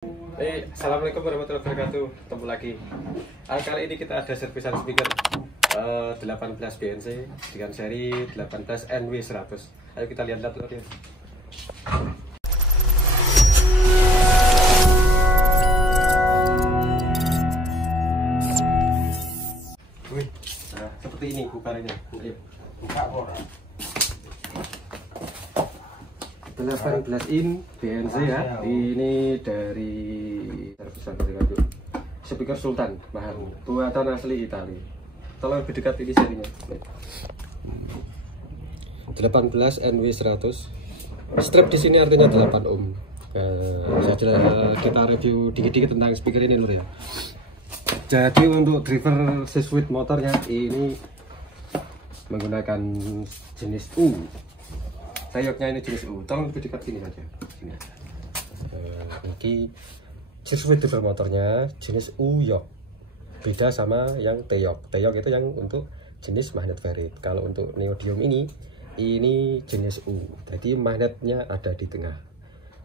Assalamualaikum warahmatullahi wabarakatuh. Ketemu lagi. Kali ini kita ada servisan speaker 18 BNC dengan seri 18 NW100. Ayo kita lihat-lihat dulu ya. Wih, nah, seperti ini bukannya. Ayo, buka orang. 18 in BNC ya. Ini dari servisan speaker Sultan Mahal, buatan asli Italia. Tolong lebih dekat ini serinya. 18 NW100. Strap di sini artinya 8 ohm. Kita review dikit-dikit tentang speaker ini lur ya. Jadi untuk driver switch motornya ini menggunakan jenis U. Teyoknya ini jenis U. Tolong lebih dekat sini saja. Sini aja. Ini switch driver motornya jenis U yok. Beda sama yang Teyok. Teyok itu yang untuk jenis magnet ferrit. Kalau untuk neodymium ini jenis U. Jadi magnetnya ada di tengah.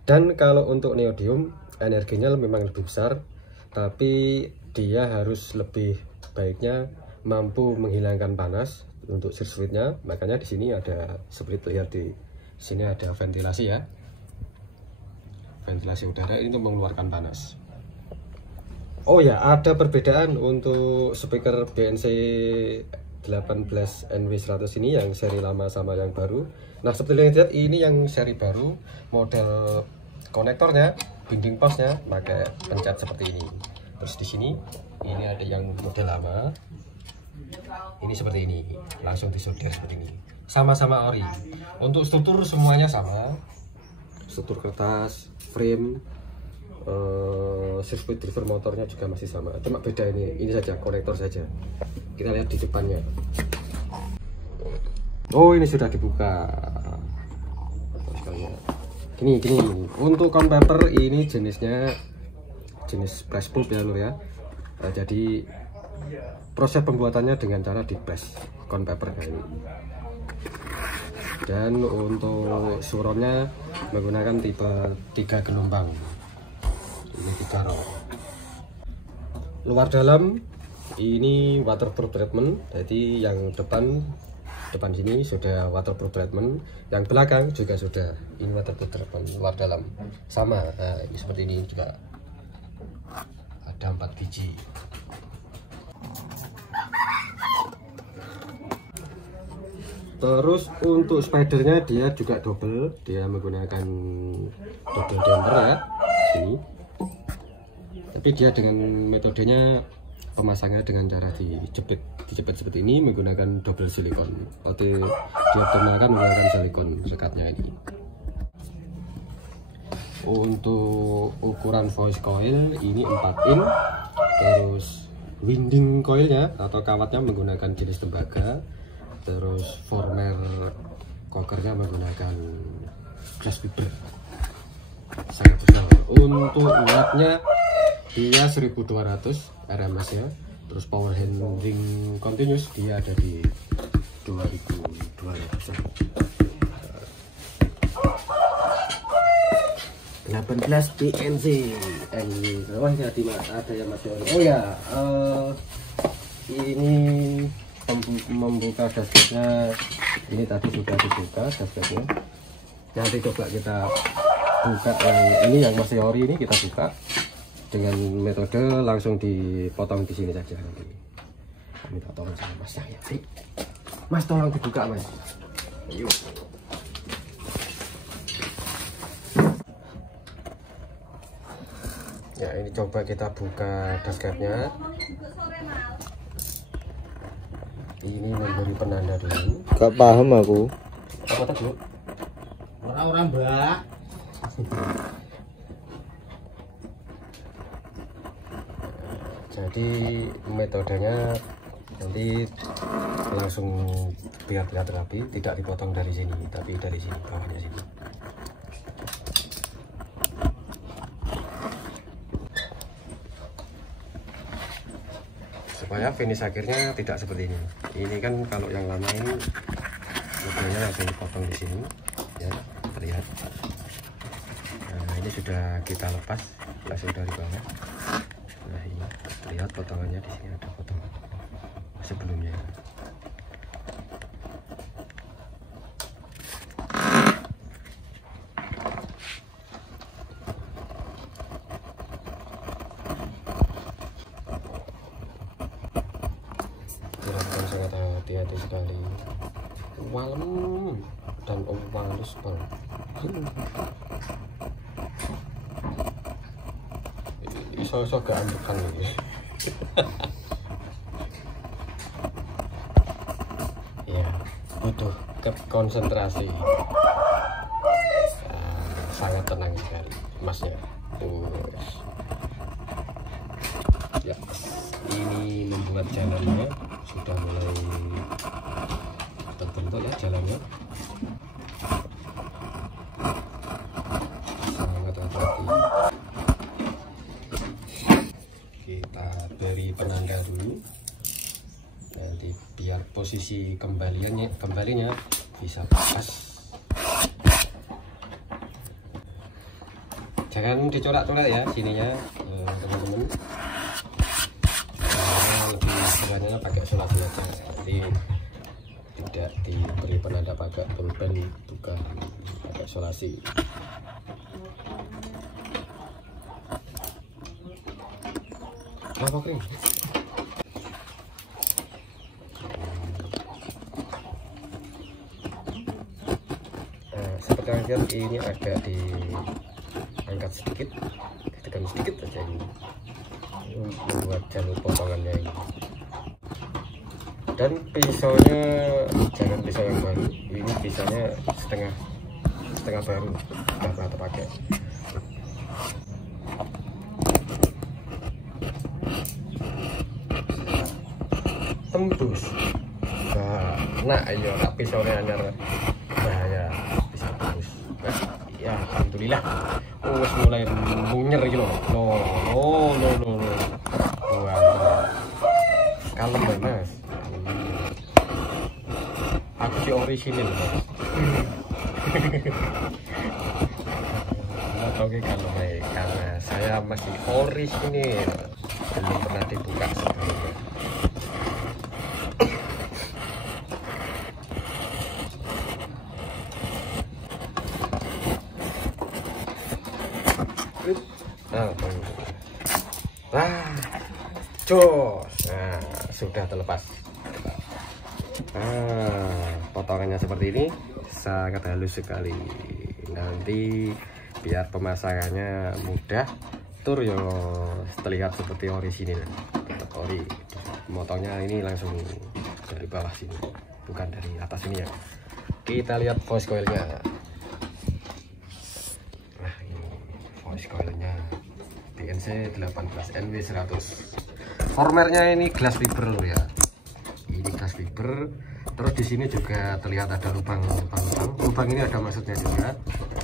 Dan kalau untuk neodymium energinya memang lebih besar, tapi dia harus lebih baiknya mampu menghilangkan panas untuk switchnya. Makanya di sini ada seperti lihat di sini ada ventilasi ya, ventilasi udara ini untuk mengeluarkan panas. Oh ya, ada perbedaan untuk speaker BNC 18 NW100 ini yang seri lama sama yang baru. Nah seperti yang lihat ini yang seri baru, model konektornya, binding posnya pakai pencet seperti ini. Terus di sini ini ada yang model lama, ini seperti ini, langsung disolder seperti ini. Sama-sama ori. Untuk struktur semuanya sama, struktur kertas, frame, circuit driver motornya juga masih sama. Cuma beda ini saja, konektor saja. Kita lihat di depannya. Oh ini sudah dibuka. Gini. Untuk count paper ini jenisnya jenis press bulb ya lur ya. Nah, jadi proses pembuatannya dengan cara di press count paper ini. Dan untuk suronnya menggunakan tipe 3 gelombang. Ini 3 row. Luar dalam ini waterproof treatment. Jadi yang depan sini sudah waterproof treatment, yang belakang juga sudah. Ini waterproof treatment luar dalam sama. Nah, ini seperti ini juga ada 4 biji. Terus untuk spidernya dia juga double, dia menggunakan double damper ya sini. Tapi dia dengan metodenya pemasangannya dengan cara dijepit seperti ini menggunakan double silikon. Atau dioptimalkan menggunakan silikon sekatnya ini. Untuk ukuran voice coil ini 4 in. Terus winding coilnya atau kawatnya menggunakan jenis tembaga. Terus former kokernya menggunakan glass fiber, sangat besar. Untuk wattnya dia 1200 RMS ya. Terus power handling continuous dia ada di 2200. 18 BNC. Oh ini ada yang masih oh ya, ini membuka gasketnya ini tadi sudah dibuka gasketnya. Nanti coba kita buka yang ini yang masih ori ini, kita buka dengan metode langsung dipotong di sini saja. Nanti minta tolong sama mas ya. Mas tolong dibuka mas. Ayo. Ya ini coba kita buka gasketnya. Ini memberi penanda dulu. Gak paham aku. Apa tadi? Orang-orang mbak. Jadi metodenya nanti langsung biar terlihat rapi, tidak dipotong dari sini, tapi dari sini bawahnya sini. Supaya finish akhirnya tidak seperti ini. Ini kan kalau yang lama ini modelnya langsung dipotong di sini ya, terlihat. Nah ini sudah kita lepas. langsung dari bawah. Nah ini lihat potongannya, di sini ada potong sebelumnya. Dilakukan sangat hati-hati sekali, walem dan halus banget. Iso gak ambekan ini. Ya, butuh konsentrasi. Sangat tenang sekali masnya. Ya, ini membuat jalannya sudah mulai terbentuk ya jalannya. Sangat hati-hati. Kita beri penanda dulu, nanti biar posisi kembalinya bisa pas. Jangan dicorak-corak ya sininya, teman-teman. Lebih sederhananya pakai solasi aja, nanti tidak diberi penanda pakai pulpen, bukan pakai solasi. Apa kering? Seperti yang lihat ini agak diangkat sedikit, ditekan sedikit saja ini membuat jalur potongannya ini. Dan pisaunya jangan pisau yang baru, ini pisaunya setengah baru, tidak pernah terpakai. Tembus. Nah, ayo pisaunya anyar bahaya bisa tembus. Nah, ya alhamdulillah. Wes mulai munyer iki lho. Loh. Wah. Kalem ya, Mas. Aku si orisinil, Mas. Oke, kalau karena saya masih orisinil, belum pernah dibuka sebelumnya. Jos. Nah, sudah terlepas. Potongannya seperti ini, sangat halus sekali. Nanti biar pemasangannya mudah, tur yo terlihat seperti orisinil. Tetap ori. Motongnya ini langsung dari bawah sini, bukan dari atas ini ya. Kita lihat voice coilnya. Nah, ini voice coilnya BNC 18 NW100. Formernya ini glass fiber loh ya. Ini glass fiber. Terus di sini juga terlihat ada lubang. Lubang ini ada maksudnya juga.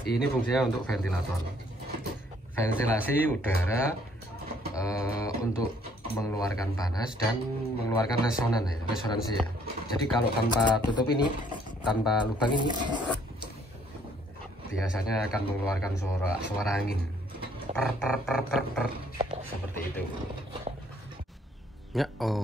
Ini fungsinya untuk ventilator, ventilasi udara, untuk mengeluarkan panas dan mengeluarkan resonansi ya. Jadi kalau tanpa tutup ini, tanpa lubang ini, biasanya akan mengeluarkan suara angin. Per, seperti itu. Ya, oh.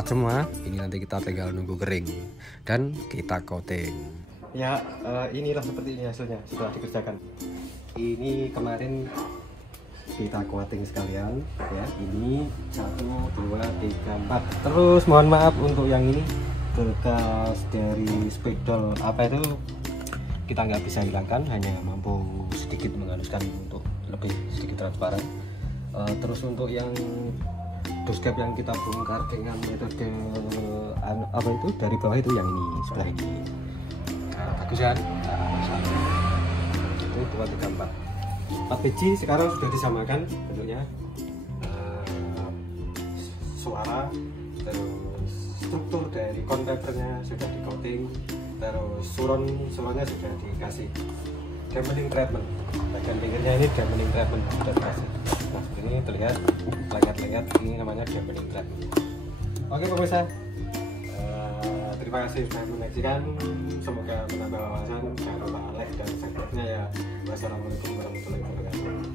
ketat semua. Ini nanti kita tinggal nunggu kering dan kita coating. Ya, inilah seperti ini hasilnya setelah dikerjakan. Ini kemarin kita coating sekalian ya. Ini 1, 2, 3, 4. Terus mohon maaf untuk yang ini bekas dari spidol apa itu kita nggak bisa hilangkan, hanya mampu sedikit menghaluskan untuk lebih sedikit transparan. Terus untuk yang dosgap yang kita bongkar dengan metode apa itu dari bawah itu yang ini sebelah ini. Nah, bagus kan? Itu 2, 3, 4 biji sekarang sudah disamakan bentuknya, suara, terus struktur dari converternya sudah di coating, terus suronnya sudah dikasih dampening treatment. Bagian pinggirnya ini dampening treatment sudah dikasih. Nah ini terlihat lengket-lengket, ini namanya dampening treatment. Oke pemirsa, terima kasih sudah menyaksikan, semoga menambah wawasan. Jangan lupa like dan subscribe-nya ya. Wassalamualaikum warahmatullahi wabarakatuh.